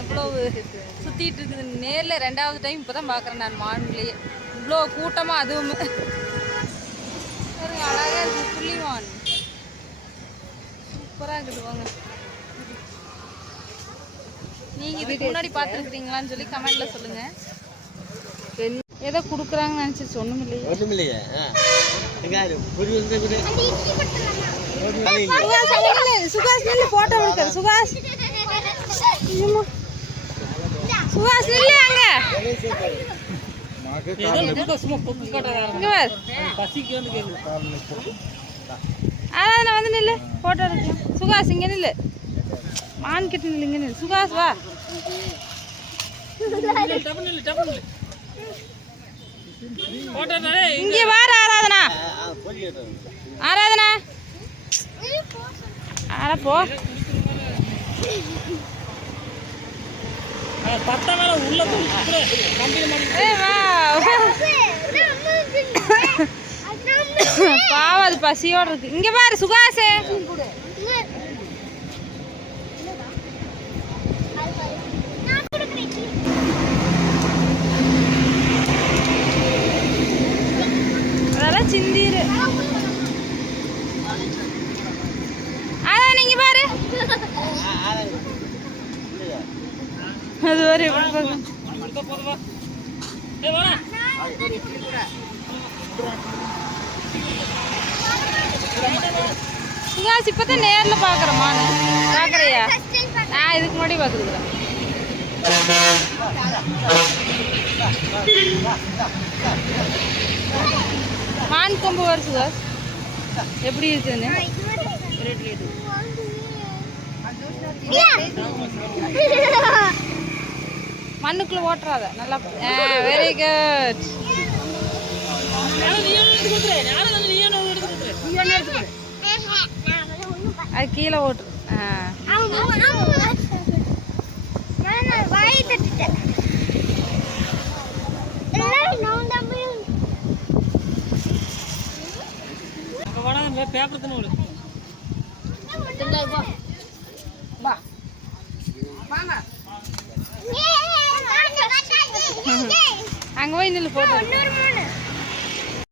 எவ்வளவு சுத்திட்டு இருக்குது நேர்ல ரெண்டாவது டைம் இப்பதான் பாக்குறேன் நான் மான்லயே இவ்வளோ கூட்டமா அதுவும் பாருங்க அழகா இருக்கு புள்ளிமான் சூப்பரா இருக்குது வாங்க நீங்க இதுக்கு முன்னாடி பார்த்துருக்கீங்களான்னு சொல்லி கமெண்ட்ல சொல்லுங்க ஏதோ கொடுக்குறாங்கன்னு நினைச்சு ஒண்ணும் இல்லையே ஒன்றும் இல்லையே சுகாஷ் போட்டோ எடுக்கிற சுகாஷ் சுகாஷ் நில்லு அங்க. ஆராதனை வந்து நில்லு. போட்டோ எடுக்கலாம் சுகாஷ் இங்க நில்லு. மான் கிட்ட நில்லு இங்க நில்லு. சுகாஷ் வா. இங்க வார ஆராதனா. ஆராதனா. ஆரா போ. ஏய், வா. பாவம் அது பசியோட இருக்கு. இங்க பாரு சுகாஷ் அதெல்லாம் சிந்திரு அதான் நீங்க பாரு அது எப்படி பார்க்கணும் சுகாஷ் இப்பதான் நேர்ல பாக்குறியா? நான் இதுக்கு முன்னாடி பாத்துருக்குறேன். மான் கொம்பு வரும் சுகாஷ் எப்படி இருக்குன்னு மண்ணுக்குள்ள ஓட்டுறாத. நல்லா வெரி குட் அது கீழே ஓட்டு. நான் தான் போய் ஃபைனல் போட்டு